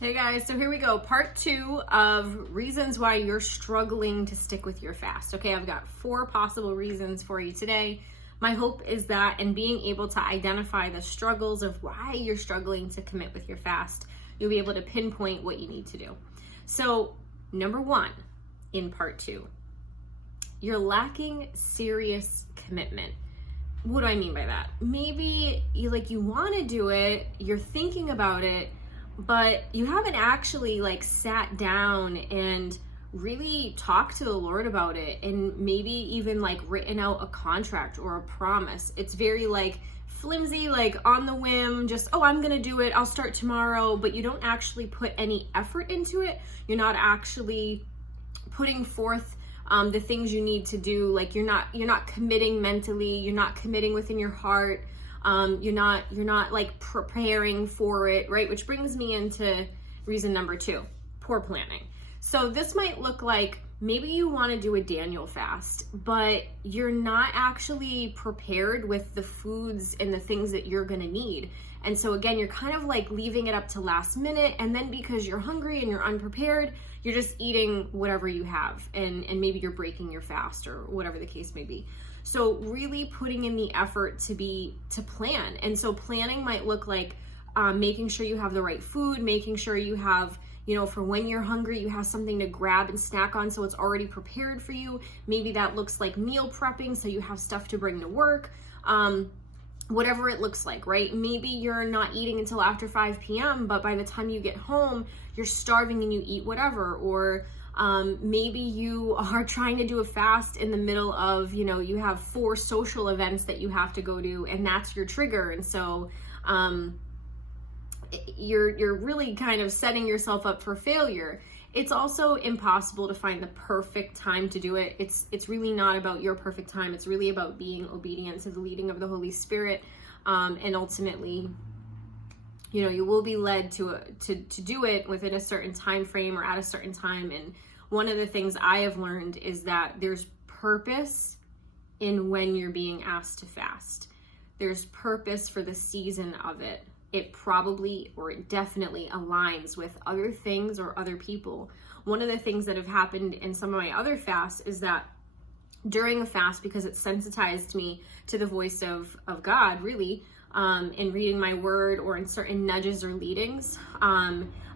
Hey guys, so here we go. Part 2 of reasons why you're struggling to stick with your fast. Okay, I've got 4 possible reasons for you today. My hope is that in being able to identify the struggles of why you're struggling to commit with your fast, you'll be able to pinpoint what you need to do. So, number 1 in part 2, you're lacking serious commitment. What do I mean by that? Maybe you want to do it, you're thinking about it, but you haven't actually sat down and really talked to the Lord about it, and maybe even written out a contract or a promise. It's very flimsy, on the whim, just, oh, I'm gonna do it, I'll start tomorrow, but you don't actually put any effort into it. You're not actually putting forth the things you need to do. You're not committing mentally, you're not committing within your heart. You're not preparing for it, right? Which brings me into reason number 2, poor planning. So this might look like maybe you want to do a Daniel fast, but you're not actually prepared with the foods and the things that you're going to need. And so again, you're kind of leaving it up to last minute. And then because you're hungry and you're unprepared, you're just eating whatever you have. And maybe you're breaking your fast or whatever the case may be. So really putting in the effort to plan. And so planning might look like making sure you have the right food, making sure you have, for when you're hungry, you have something to grab and snack on so it's already prepared for you. Maybe that looks like meal prepping, so you have stuff to bring to work. Whatever it looks like, right? Maybe you're not eating until after 5 p.m., but by the time you get home, you're starving and you eat whatever. Or maybe you are trying to do a fast in the middle of, you have 4 social events that you have to go to, and that's your trigger. And so you're really kind of setting yourself up for failure. It's also impossible to find the perfect time to do it. It's really not about your perfect time. It's really about being obedient to the leading of the Holy Spirit. And ultimately, you will be led to do it within a certain time frame or at a certain time. And one of the things I have learned is that there's purpose in when you're being asked to fast. There's purpose for the season of it. It probably, or it definitely aligns with other things or other people. One of the things that have happened in some of my other fasts is that during a fast, because it sensitized me to the voice of God, really, in reading my word or in certain nudges or leadings,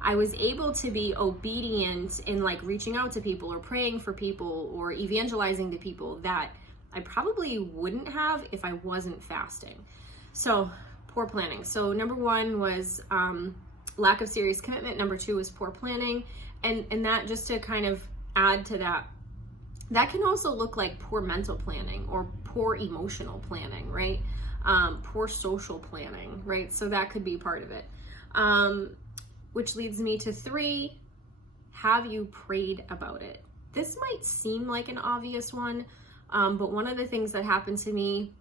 I was able to be obedient in reaching out to people or praying for people or evangelizing to people that I probably wouldn't have if I wasn't fasting. So poor planning. So number 1 was lack of serious commitment. Number 2 was poor planning. And that, just to kind of add to that, that can also look like poor mental planning or poor emotional planning, right? Poor social planning, right? So that could be part of it. Which leads me to 3, have you prayed about it? This might seem like an obvious one, but one of the things that happened to me,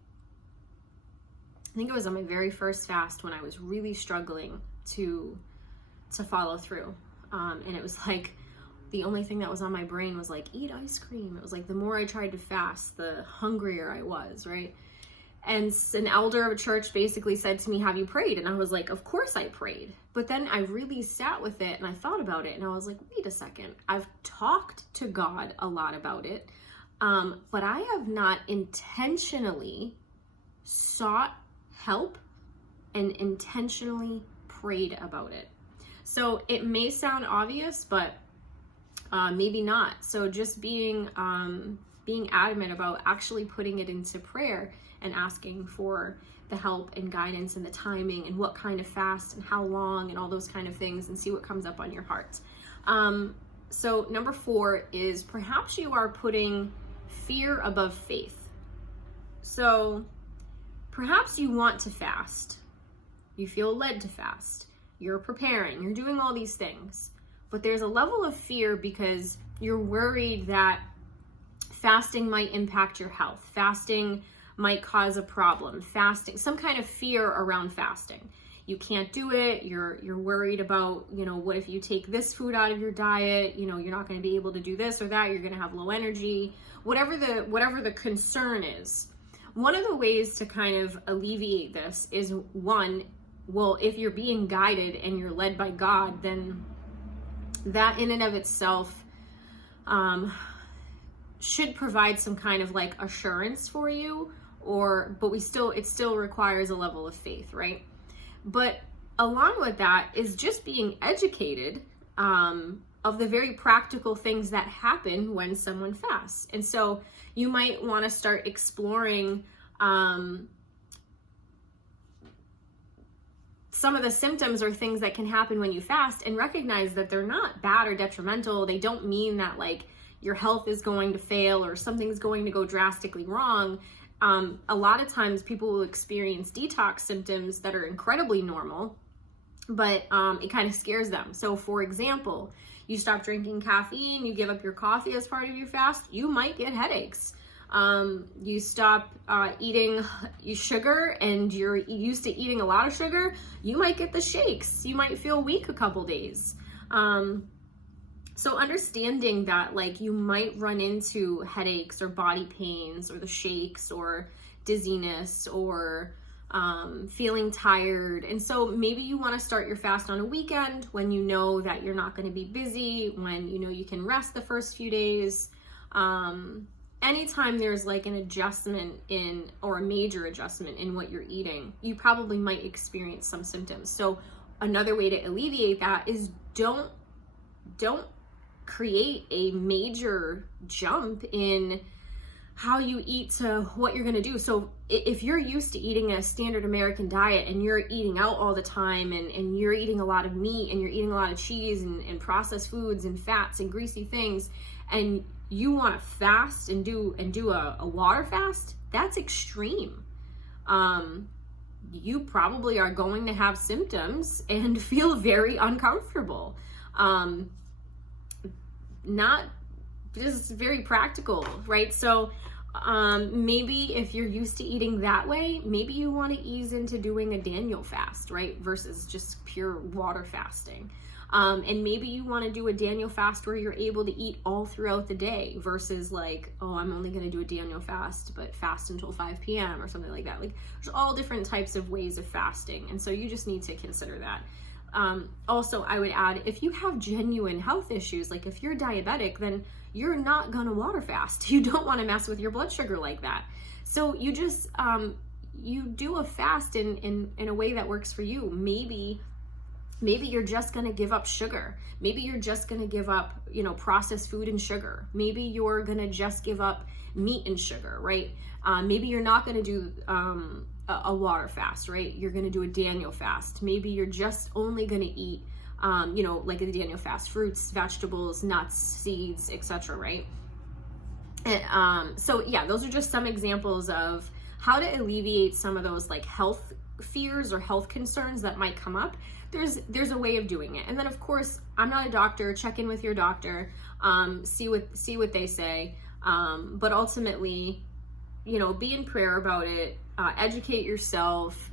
I think it was on my very first fast when I was really struggling to follow through. And it was the only thing that was on my brain was eat ice cream. It was the more I tried to fast, the hungrier I was, right? And an elder of a church basically said to me, have you prayed? And I was like, of course I prayed. But then I really sat with it and I thought about it and I was like, wait a second. I've talked to God a lot about it, but I have not intentionally sought help and intentionally prayed about it. So it may sound obvious, but maybe not. So just being adamant about actually putting it into prayer and asking for the help and guidance and the timing and what kind of fast and how long and all those kind of things, and see what comes up on your heart. So number 4 is perhaps you are putting fear above faith. So perhaps you want to fast. You feel led to fast. You're preparing. You're doing all these things. But there's a level of fear because you're worried that fasting might impact your health. Fasting might cause a problem. Fasting, some kind of fear around fasting. You can't do it. You're worried about, what if you take this food out of your diet? You're not going to be able to do this or that. You're going to have low energy. Whatever the concern is. One of the ways to kind of alleviate this is, 1, well, if you're being guided and you're led by God, then that in and of itself should provide some kind of like assurance for you, but it still requires a level of faith, right? But along with that is just being educated of the very practical things that happen when someone fasts. And so you might want to start exploring some of the symptoms or things that can happen when you fast, and recognize that they're not bad or detrimental. They don't mean that like your health is going to fail or something's going to go drastically wrong. A lot of times people will experience detox symptoms that are incredibly normal, but it kind of scares them. So for example, you stop drinking caffeine, you give up your coffee as part of your fast, you might get headaches. You stop eating sugar and you're used to eating a lot of sugar, you might get the shakes. You might feel weak a couple days. So understanding that like you might run into headaches or body pains or the shakes or dizziness or feeling tired. And so maybe you want to start your fast on a weekend when you know that you're not going to be busy, when you know you can rest the first few days. Anytime there's like an adjustment or a major adjustment in what you're eating, you probably might experience some symptoms. So another way to alleviate that is don't create a major jump in how you eat to what you're going to do. So if you're used to eating a standard American diet and you're eating out all the time and you're eating a lot of meat and you're eating a lot of cheese and processed foods and fats and greasy things, and you want to fast and do a water fast, that's extreme. You probably are going to have symptoms and feel very uncomfortable. Not just very practical, right? So maybe if you're used to eating that way, maybe you want to ease into doing a Daniel fast, right? Versus just pure water fasting. And maybe you want to do a Daniel fast where you're able to eat all throughout the day versus like, oh, I'm only going to do a Daniel fast, but fast until 5 p.m. or something like that. Like there's all different types of ways of fasting. And so you just need to consider that. Also, I would add, if you have genuine health issues, like if you're diabetic, then you're not going to water fast. You don't want to mess with your blood sugar like that. So you just, you do a fast in a way that works for you. Maybe you're just going to give up sugar. Maybe you're just going to give up, processed food and sugar. Maybe you're going to just give up meat and sugar, right? Maybe you're not going to do a water fast, right? You're going to do a Daniel fast. Maybe you're just only going to eat, like a Daniel fast, fruits, vegetables, nuts, seeds, etc., right? And, so yeah, those are just some examples of how to alleviate some of those like health fears or health concerns that might come up. There's a way of doing it. And then of course, I'm not a doctor, check in with your doctor, see what they say. But ultimately, be in prayer about it, educate yourself,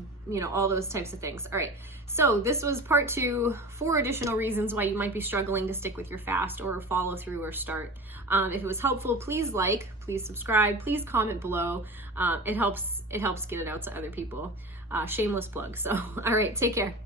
all those types of things. All right. So this was part 2, 4 additional reasons why you might be struggling to stick with your fast or follow through or start. If it was helpful, please please subscribe, please comment below. It helps get it out to other people. Shameless plug. So, all right, take care.